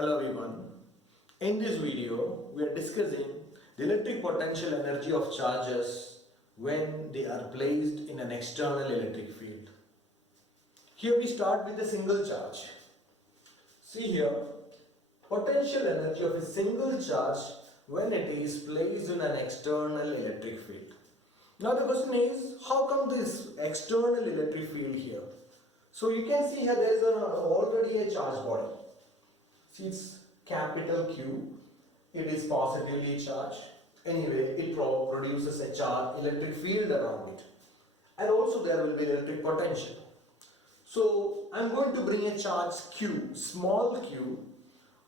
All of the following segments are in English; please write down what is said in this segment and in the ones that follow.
Hello everyone. In this video, we are discussing the electric potential energy of charges when they are placed in an external electric field. Here we start with a single charge. See here, potential energy of a single charge when it is placed in an external electric field. Now the question is, how come this external electric field here? So you can see here there is already a charge body. See, it's capital Q. It is positively charged. Anyway, it produces a charge electric field around it. And also there will be electric potential. So I'm going to bring a charge Q, small q.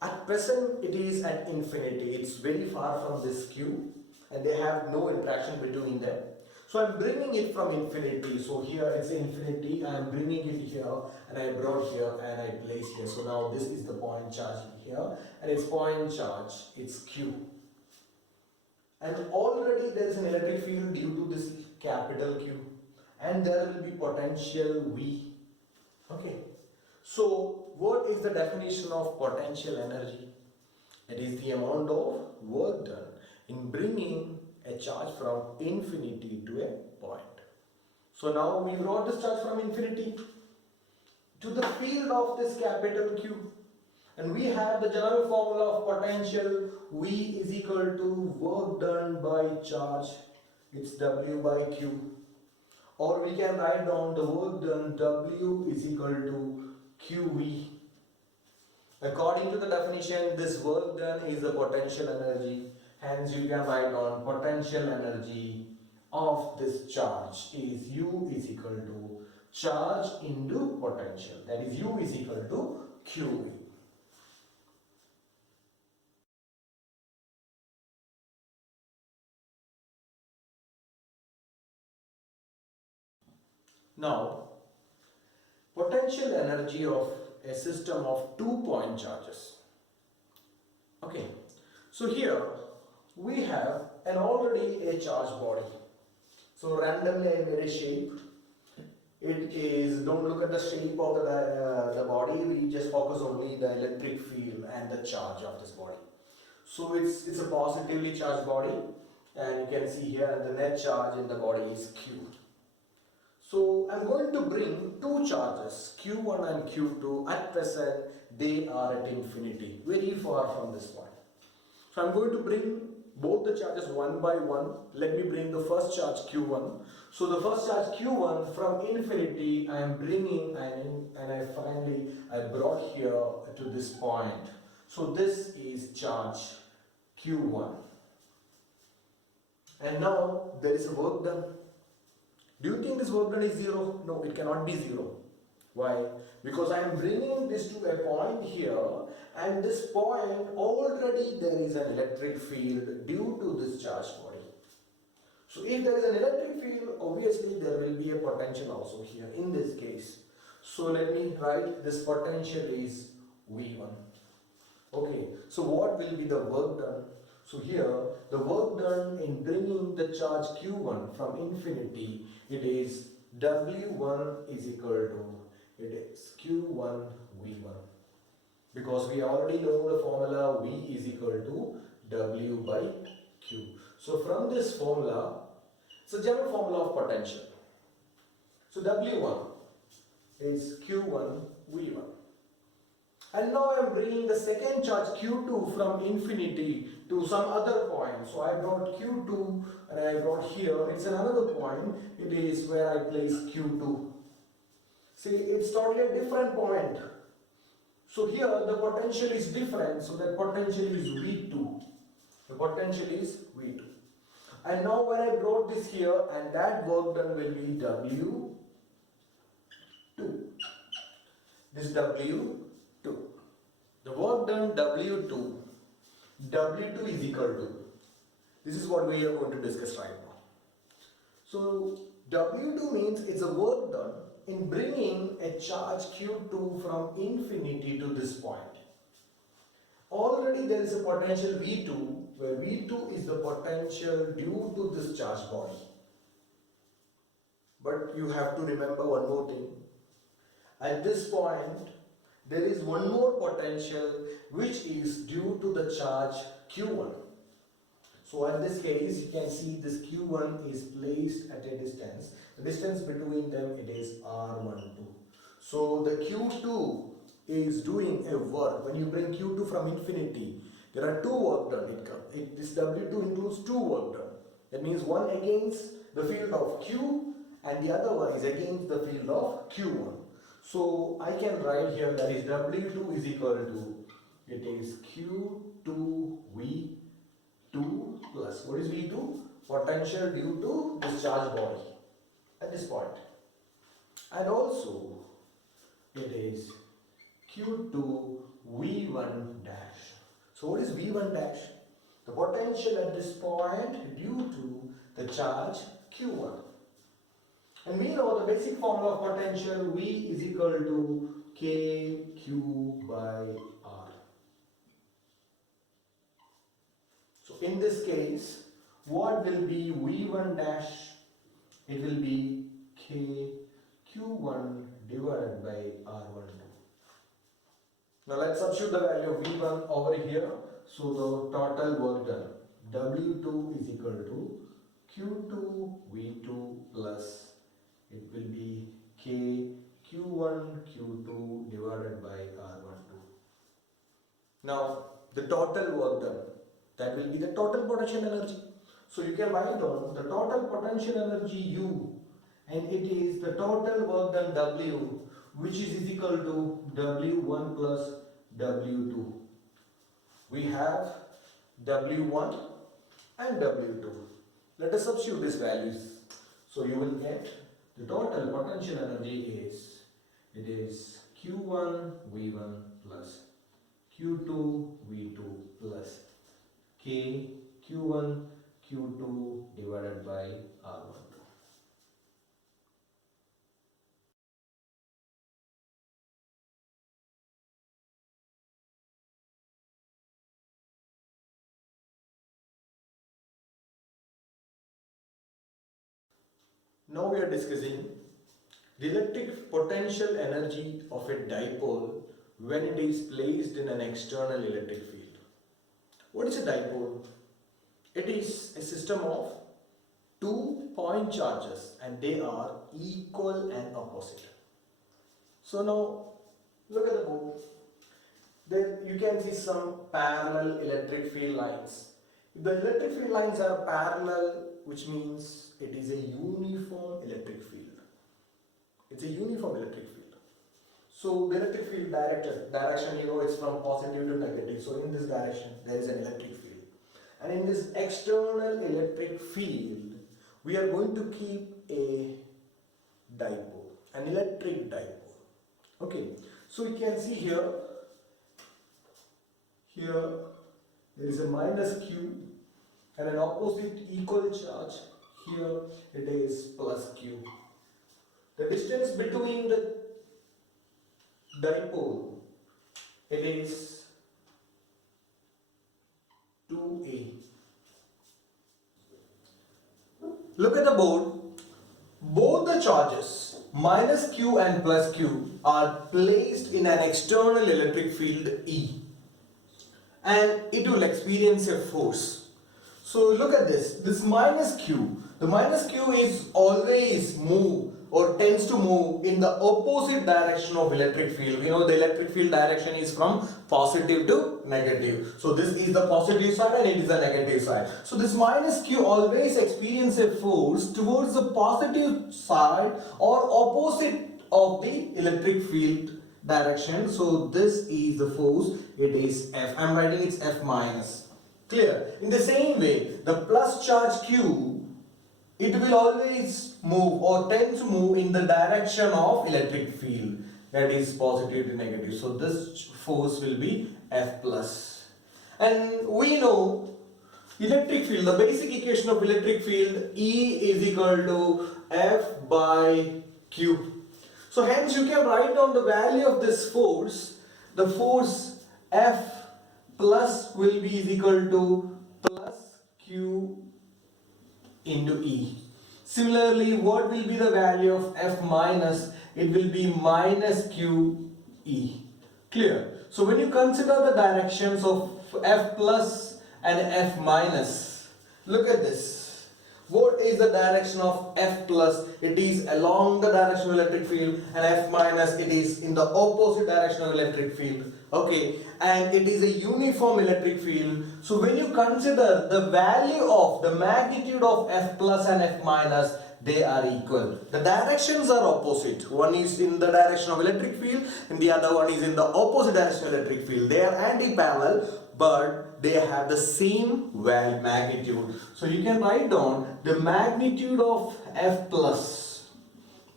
At present it is at infinity. It's very far from this Q and they have no interaction between them. So I'm bringing it from infinity. So here it's infinity. I'm bringing it here and I brought here and I place here. So now this is the point charge here and it's point charge. It's Q. And already there is an electric field due to this capital Q. And there will be potential V. Okay. So what is the definition of potential energy? It is the amount of work done in bringing a charge from infinity to a point. So now we brought this charge from infinity to the field of this capital Q. And we have the general formula of potential. V is equal to work done by charge. It's W by Q. Or we can write down the work done, W is equal to QV. According to the definition, this work done is the potential energy. Hence you can write down potential energy of this charge is U is equal to charge into potential. That is U is equal to QV. Now, potential energy of a system of 2-point charges. Okay, so here we have an already a charge body. So randomly I made a shape. It is, don't look at the shape of the body, we just focus only the electric field and the charge of this body. So it's a positively charged body and you can see here the net charge in the body is Q. So I'm going to bring two charges Q1 and Q2. At present they are at infinity, very far from this point. So I'm going to bring both the charges one by one. Let me bring the first charge Q1. So the first charge Q1 from infinity I am bringing and I brought here to this point. So this is charge Q1. And now there is a work done. Do you think this work done is zero? No, it cannot be zero. Why? Because I am bringing this to a point here and this point already there is an electric field due to this charge body. So if there is an electric field, obviously there will be a potential also here in this case. So let me write this potential is V1. Okay, so what will be the work done? So here the work done in bringing the charge Q1 from infinity, it is W1 is equal to it is Q1 V1, because we already know the formula V is equal to W by Q. So from this formula, it's a general formula of potential. So W1 is Q1 V1. And now I am bringing the second charge Q2 from infinity to some other point. So I brought Q2 and I brought here, it's another point, it is where I place Q2. See, it's totally a different point. So here the potential is different, so that potential is V2. The potential is V2. And now when I brought this here, and that work done will be W2. This W2. The work done W2. W2 is equal to. This is what we are going to discuss right now. So W2 means it's a work done in bringing a charge Q2 from infinity to this point. Already there is a potential V2, where V2 is the potential due to this charge body. But you have to remember one more thing. At this point, there is one more potential which is due to the charge Q1. So in this case, you can see this Q1 is placed at a distance. The distance between them, it is R12. So the Q2 is doing a work. When you bring Q2 from infinity, there are two work done. This W2 includes two work done. That means one against the field of Q and the other one is against the field of Q1. So I can write here that is W2 is equal to, it is Q2V2 plus, what is V2? Potential due to this charge body at this point. And also it is Q2 V1 dash. So what is V1 dash? The potential at this point due to the charge Q1. And we know the basic formula of potential V is equal to KQ by R. So in this case, what will be V1 dash? It will be KQ1 divided by R12. Now let's substitute the value of V1 over here. So the total work done, W2 is equal to Q2 V2 plus, it will be KQ1 Q2 divided by R12. Now the total work done, that will be the total potential energy. So you can write down the total potential energy U, and it is the total work done W, which is equal to W1 plus W2. We have W1 and W2. Let us substitute these values. So you will get the total potential energy is, it is Q1 V1 plus Q2 V2 plus K Q1 Q2 divided by R12. Now we are discussing the electric potential energy of a dipole when it is placed in an external electric field. What is a dipole? It is a system of two point charges and they are equal and opposite. So now look at the board. There you can see some parallel electric field lines. If the electric field lines are parallel, which means it is a uniform electric field. It's a uniform electric field. So the electric field direction, you know, it's from positive to negative. So in this direction, there is an electric field. And in this external electric field, we are going to keep a dipole, an electric dipole. Okay, so you can see here there is a minus Q and an opposite equal charge. Here it is plus Q. The distance between the dipole, it is 2a. Look at the board. Both the charges minus Q and plus Q are placed in an external electric field E, and it will experience a force. So look at this minus Q. The minus Q is always move or tends to move in the opposite direction of electric field. You know, the electric field direction is from positive to negative. So this is the positive side and it is the negative side. So this minus Q always experience a force towards the positive side or opposite of the electric field direction. So this is the force, it is F. I am writing it's F minus. Clear? In the same way, the plus charge Q, it will always move or tend to move in the direction of electric field, that is positive to negative. So this force will be F plus. And we know electric field, the basic equation of electric field, E is equal to F by Q. So hence you can write down the value of this force. The force F plus will be is equal to plus Q into E. Similarly, what will be the value of F minus? It will be minus Q E. Clear? So when you consider the directions of F plus and F minus, look at this. What is the direction of F plus? It is along the direction of electric field, and F minus, it is in the opposite direction of electric field. Okay, and it is a uniform electric field. So when you consider the value of the magnitude of F plus and F minus, they are equal. The directions are opposite. One is in the direction of electric field and the other one is in the opposite direction of electric field. They are anti-parallel, but they have the same value magnitude. So you can write down the magnitude of F plus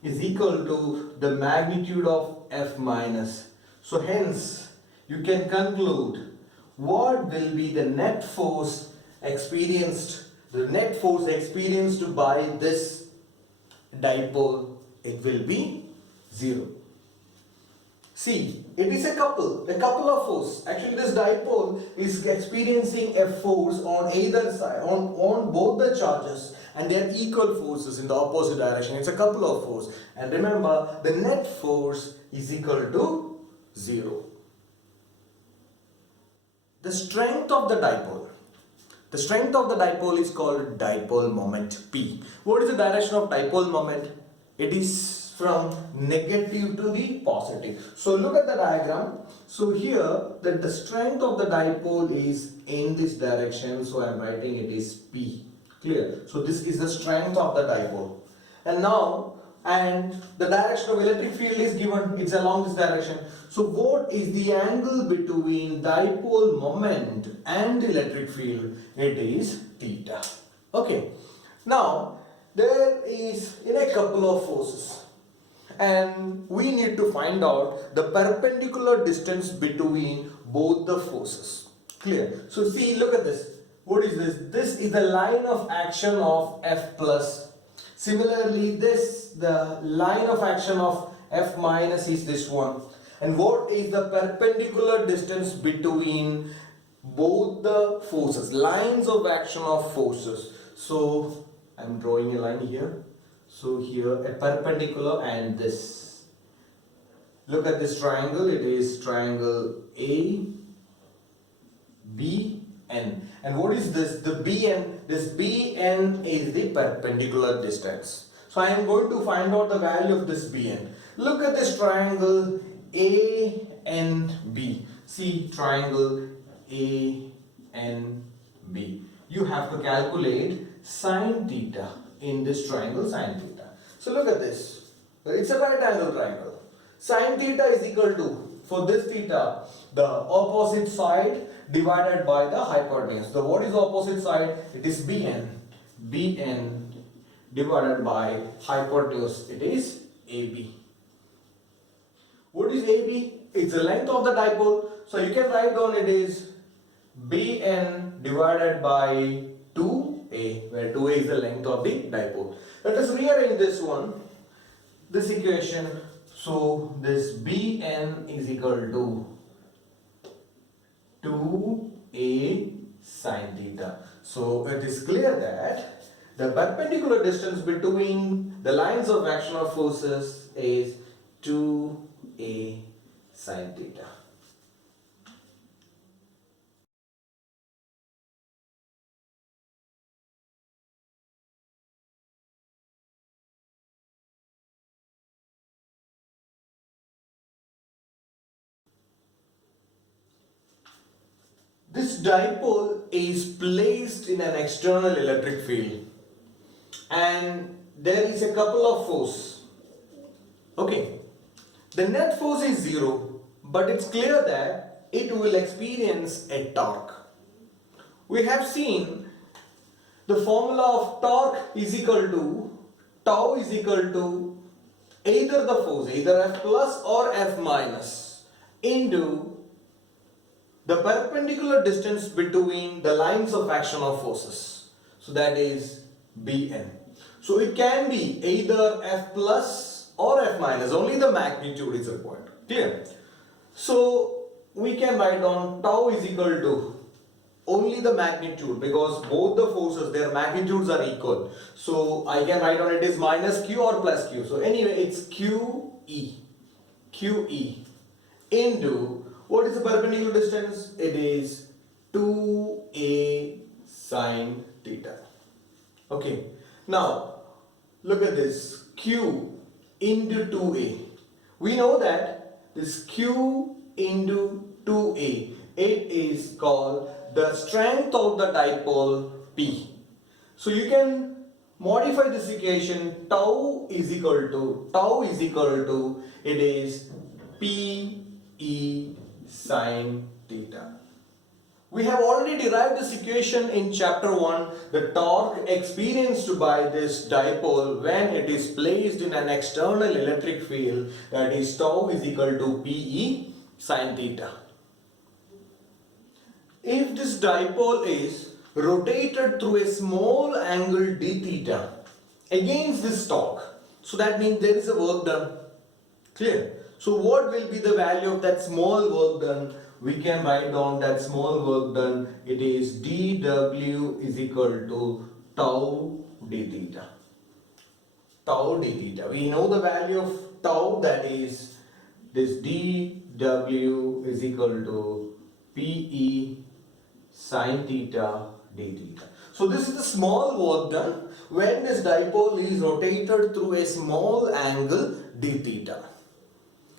is equal to the magnitude of F minus. So hence you can conclude what will be the net force experienced by this dipole. It will be 0. See, it is a couple of force. Actually, this dipole is experiencing a force on either side, on both the charges, and they are equal forces in the opposite direction. It's a couple of force. And remember, the net force is equal to 0. The strength of the dipole. The strength of the dipole is called dipole moment P. What is the direction of dipole moment? It is from negative to the positive. So look at the diagram. So here that the strength of the dipole is in this direction. So I am writing it is P. Clear? So this is the strength of the dipole. And now, and the direction of electric field is given, it's along this direction. So what is the angle between dipole moment and electric field? It is theta. Okay. Now there is a couple of forces, and we need to find out the perpendicular distance between both the forces. Clear? So see, look at this. What is this? This is the line of action of F plus. Similarly, the line of action of F minus is this one. And what is the perpendicular distance between both the forces? Lines of action of forces. So I am drawing a line here. So here a perpendicular and this. Look at this triangle. It is triangle A, B, N. And what is this? The BN. This BN is the perpendicular distance. So I am going to find out the value of this BN. Look at this triangle ANB. See, triangle ANB. You have to calculate sine theta in this triangle, sine theta. So look at this. It's a right angle triangle. Sine theta is equal to, for this theta, the opposite side divided by the hypotenuse. So what is the opposite side? It is BN. BN divided by hypotenuse. It is AB. What is AB? It's the length of the dipole. So you can write down it is BN divided by 2A, where 2A is the length of the dipole. Let us rearrange this one, this equation. So this BN is equal to 2A sine theta. So it is clear that the perpendicular distance between the lines of action of forces is 2A sine theta. This dipole is placed in an external electric field, and there is a couple of forces. Okay, the net force is 0, but it's clear that it will experience a torque. We have seen the formula of torque is equal to tau is equal to either the force, either F plus or F minus, into the perpendicular distance between the lines of action of forces. So that is Bn. So it can be either F plus or F minus, only the magnitude is required. Clear? So we can write down tau is equal to only the magnitude, because both the forces, their magnitudes are equal. So I can write down it is minus Q or plus Q. So anyway, it's QE into What is the perpendicular distance? It is 2a sine theta. Okay. Now, look at this. Q into 2a. We know that this Q into 2a, it is called the strength of the dipole P. So you can modify this equation. Tau is equal to it is P E sine theta. We have already derived this equation in chapter 1, the torque experienced by this dipole when it is placed in an external electric field, that is tau is equal to Pe sine theta. If this dipole is rotated through a small angle d theta against this torque, so that means there is a work done. Clear? So what will be the value of that small work done? We can write down that small work done. It is dW is equal to tau d theta. Tau d theta. We know the value of tau, that is this dW is equal to Pe sine theta d theta. So this is the small work done when this dipole is rotated through a small angle d theta.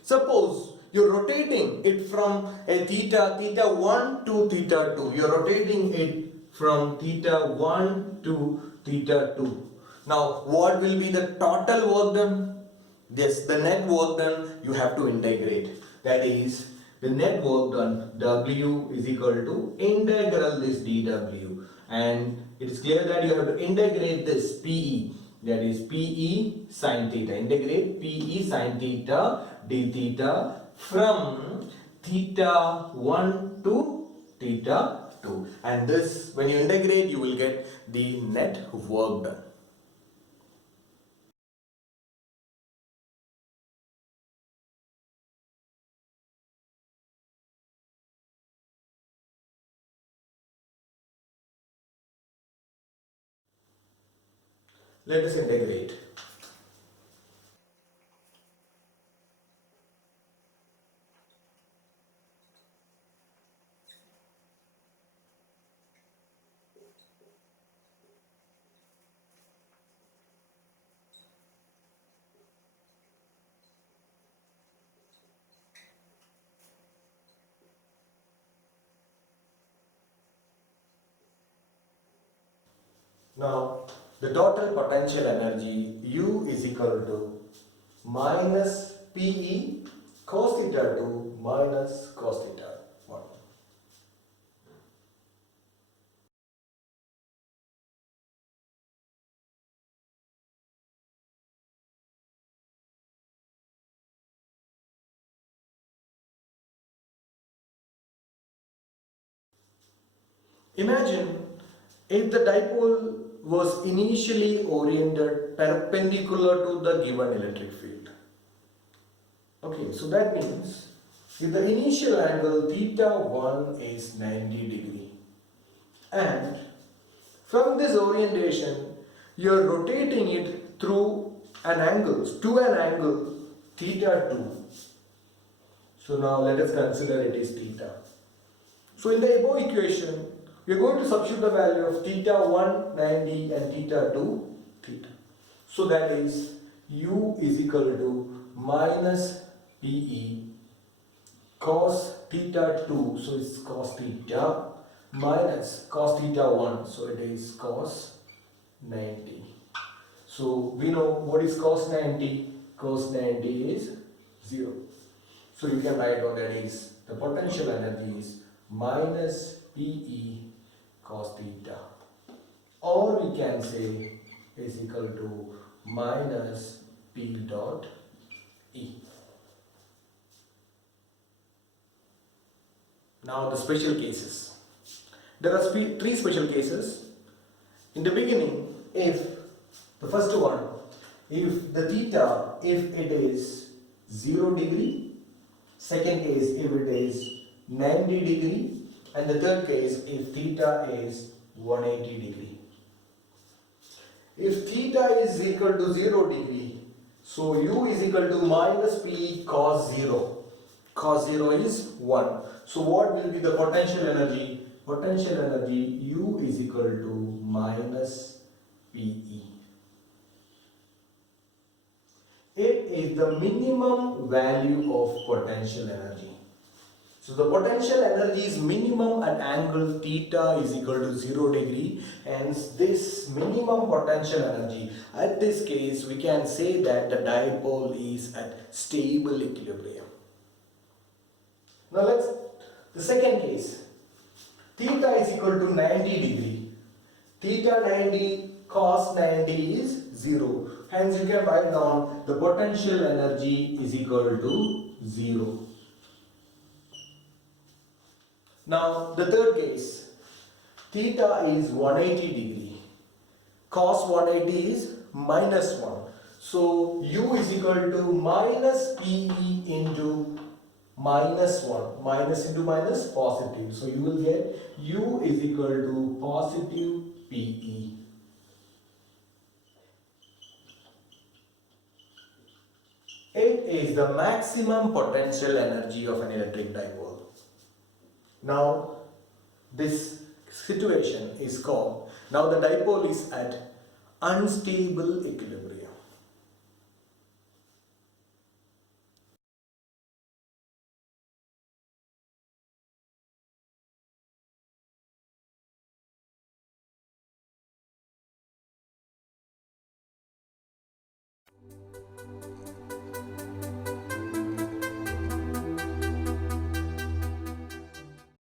Suppose you're rotating it from a theta 1 to theta 2. You're rotating it from theta 1 to theta 2. Now, what will be the total work done? Yes, the net work done you have to integrate. That is, the net work done, W is equal to integral this dW. And it is clear that you have to integrate this PE. That is Pe sine theta. Integrate Pe sine theta d theta from theta 1 to theta 2. And this, when you integrate, you will get the net work done. Let us integrate. Now, the total potential energy U is equal to minus Pe cos theta 2 minus cos theta 1. Imagine if the dipole was initially oriented perpendicular to the given electric field. Okay, so that means if the initial angle theta 1 is 90 degree, and from this orientation you are rotating it through an angle, theta 2. So now let us consider it is theta. So in the above equation, we are going to substitute the value of theta 1 90 and theta 2 theta. So that is U is equal to minus Pe cos theta 2, so it's cos theta, minus cos theta 1, so it is cos 90. So we know what is cos 90. Cos 90 is 0. So you can write down that is the potential energy is minus Pe cos theta, or we can say is equal to minus P dot E. Now the special cases. There are three special cases. In the beginning, if the first one, if the theta, if it is 0 degree, second case if it is 90 degree, and the third case if theta is 180 degree. If theta is equal to 0 degree, so U is equal to minus P cos 0. Cos 0 is 1. So what will be the potential energy? Potential energy U is equal to minus PE. It is the minimum value of potential energy. So the potential energy is minimum at angle theta is equal to 0 degree. Hence this minimum potential energy, at this case we can say that the dipole is at stable equilibrium. Now the second case, theta is equal to 90 degree. Theta 90 cos 90 is 0. Hence you can write down the potential energy is equal to 0. Now the third case, theta is 180 degree. Cos 180 is minus 1. So U is equal to minus PE into minus 1. Minus into minus positive. So you will get U is equal to positive PE. It is the maximum potential energy of an electric dipole. Now this situation is called, now the dipole is at unstable equilibrium.